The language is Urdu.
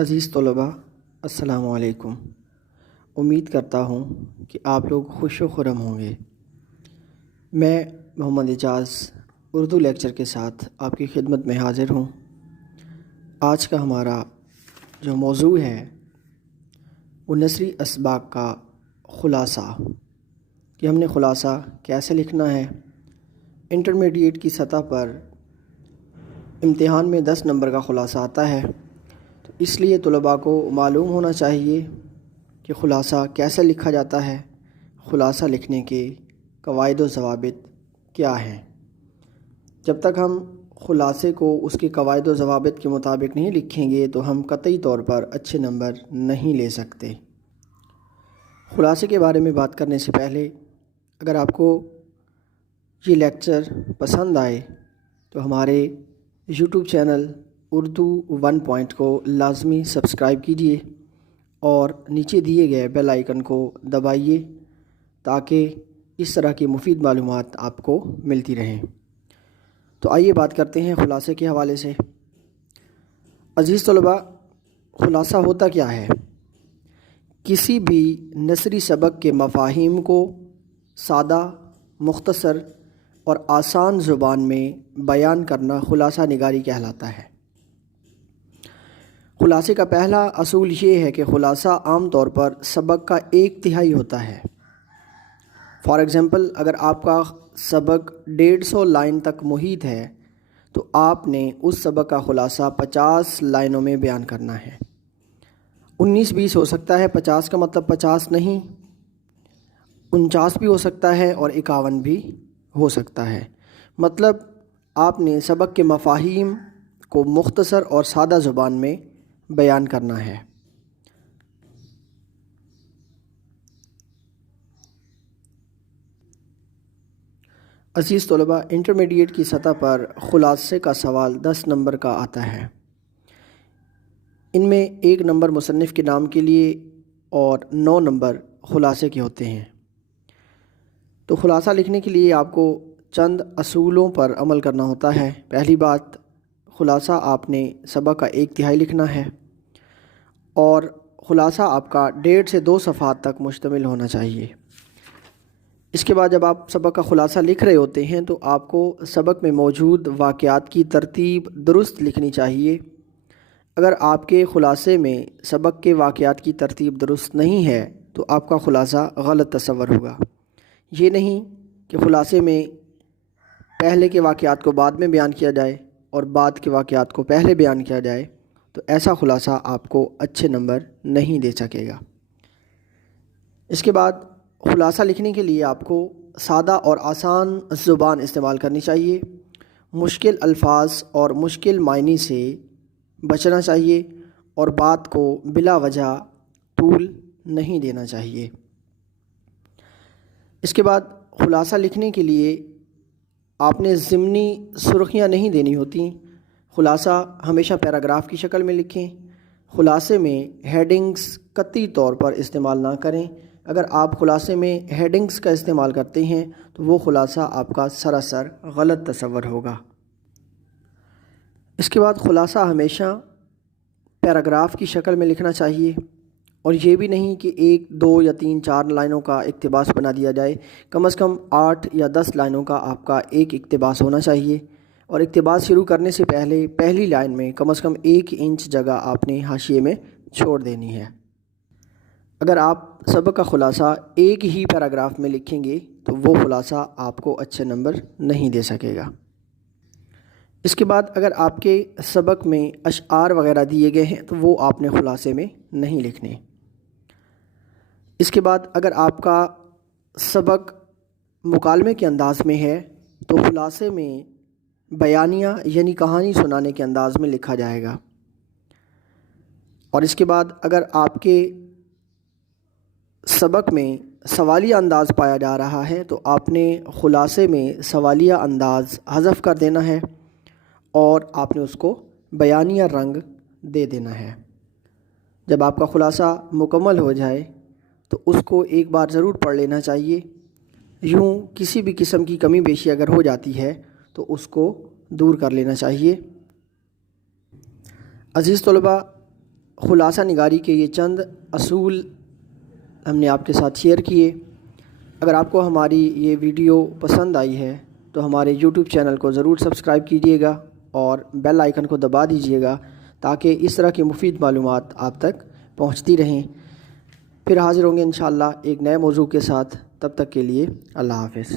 عزیز طلباء، السلام علیکم۔ امید کرتا ہوں کہ آپ لوگ خوش و خرم ہوں گے۔ میں محمد اعجاز اردو لیکچر کے ساتھ آپ کی خدمت میں حاضر ہوں۔ آج کا ہمارا جو موضوع ہے وہ نثری اسباق کا خلاصہ، کہ ہم نے خلاصہ کیسے لکھنا ہے۔ انٹرمیڈیٹ کی سطح پر امتحان میں 10 نمبر کا خلاصہ آتا ہے، تو اس لیے طلباء کو معلوم ہونا چاہیے کہ خلاصہ کیسے لکھا جاتا ہے، خلاصہ لکھنے کے قواعد و ضوابط کیا ہیں۔ جب تک ہم خلاصے کو اس کے قواعد و ضوابط کے مطابق نہیں لکھیں گے تو ہم قطعی طور پر اچھے نمبر نہیں لے سکتے۔ خلاصے کے بارے میں بات کرنے سے پہلے اگر آپ کو یہ لیکچر پسند آئے تو ہمارے یوٹیوب چینل اردو 1 پوائنٹ کو لازمی سبسکرائب کیجیے اور نیچے دیے گئے بیل آئیکن کو دبائیے تاکہ اس طرح کی مفید معلومات آپ کو ملتی رہیں۔ تو آئیے بات کرتے ہیں خلاصے کے حوالے سے۔ عزیز طلباء، خلاصہ ہوتا کیا ہے؟ کسی بھی نثری سبق کے مفاہیم کو سادہ، مختصر اور آسان زبان میں بیان کرنا خلاصہ نگاری کہلاتا ہے۔ خلاصے کا پہلا اصول یہ ہے کہ خلاصہ عام طور پر سبق کا 1/3 ہوتا ہے۔ فار ایگزامپل، اگر آپ کا سبق 150 لائن تک محیط ہے تو آپ نے اس سبق کا خلاصہ 50 لائنوں میں بیان کرنا ہے۔ 19-20 ہو سکتا ہے، 50 کا مطلب 50 نہیں، 49 بھی ہو سکتا ہے اور 51 بھی ہو سکتا ہے۔ مطلب آپ نے سبق کے مفاہیم کو مختصر اور سادہ زبان میں بیان کرنا ہے۔ عزیز طلباء، انٹرمیڈیٹ کی سطح پر خلاصے کا سوال 10 نمبر کا آتا ہے۔ ان میں 1 نمبر مصنف کے نام کے لیے اور 9 نمبر خلاصے کے ہوتے ہیں۔ تو خلاصہ لکھنے کے لیے آپ کو چند اصولوں پر عمل کرنا ہوتا ہے۔ پہلی بات، خلاصہ آپ نے سبق کا 1/3 لکھنا ہے اور خلاصہ آپ کا 1.5 سے 2 صفحات تک مشتمل ہونا چاہیے۔ اس کے بعد جب آپ سبق کا خلاصہ لکھ رہے ہوتے ہیں تو آپ کو سبق میں موجود واقعات کی ترتیب درست لکھنی چاہیے۔ اگر آپ کے خلاصے میں سبق کے واقعات کی ترتیب درست نہیں ہے تو آپ کا خلاصہ غلط تصور ہوگا۔ یہ نہیں کہ خلاصے میں پہلے کے واقعات کو بعد میں بیان کیا جائے اور بعد کے واقعات کو پہلے بیان کیا جائے، تو ایسا خلاصہ آپ کو اچھے نمبر نہیں دے سکے گا۔ اس کے بعد خلاصہ لکھنے کے لیے آپ کو سادہ اور آسان زبان استعمال کرنی چاہیے۔ مشکل الفاظ اور مشکل معنی سے بچنا چاہیے اور بات کو بلا وجہ طول نہیں دینا چاہیے۔ اس کے بعد خلاصہ لکھنے کے لیے آپ نے ضمنی سرخیاں نہیں دینی ہوتی۔ خلاصہ ہمیشہ پیراگراف کی شکل میں لکھیں۔ خلاصے میں ہیڈنگز قطعی طور پر استعمال نہ کریں۔ اگر آپ خلاصے میں ہیڈنگز کا استعمال کرتے ہیں تو وہ خلاصہ آپ کا سراسر غلط تصور ہوگا۔ اس کے بعد خلاصہ ہمیشہ پیراگراف کی شکل میں لکھنا چاہیے، اور یہ بھی نہیں کہ 1، 2 یا 3، 4 لائنوں کا اقتباس بنا دیا جائے۔ کم از کم 8 یا 10 لائنوں کا آپ کا ایک اقتباس ہونا چاہیے، اور اقتباس شروع کرنے سے پہلے پہلی لائن میں کم از کم 1 انچ جگہ آپ نے حاشیے میں چھوڑ دینی ہے۔ اگر آپ سبق کا خلاصہ ایک ہی پیراگراف میں لکھیں گے تو وہ خلاصہ آپ کو اچھے نمبر نہیں دے سکے گا۔ اس کے بعد اگر آپ کے سبق میں اشعار وغیرہ دیے گئے ہیں تو وہ آپ نے خلاصے میں نہیں لکھنے۔ اس کے بعد اگر آپ کا سبق مکالمے کے انداز میں ہے تو خلاصے میں بیانیہ یعنی کہانی سنانے کے انداز میں لکھا جائے گا۔ اور اس کے بعد اگر آپ کے سبق میں سوالیہ انداز پایا جا رہا ہے تو آپ نے خلاصے میں سوالیہ انداز حذف کر دینا ہے اور آپ نے اس کو بیانیہ رنگ دے دینا ہے۔ جب آپ کا خلاصہ مکمل ہو جائے تو اس کو ایک بار ضرور پڑھ لینا چاہیے۔ یوں کسی بھی قسم کی کمی بیشی اگر ہو جاتی ہے تو اس کو دور کر لینا چاہیے۔ عزیز طلباء، خلاصہ نگاری کے یہ چند اصول ہم نے آپ کے ساتھ شیئر کیے۔ اگر آپ کو ہماری یہ ویڈیو پسند آئی ہے تو ہمارے یوٹیوب چینل کو ضرور سبسکرائب کیجیے گا اور بیل آئیکن کو دبا دیجیے گا تاکہ اس طرح کی مفید معلومات آپ تک پہنچتی رہیں۔ پھر حاضر ہوں گے انشاءاللہ ایک نئے موضوع کے ساتھ، تب تک کے لیے اللہ حافظ۔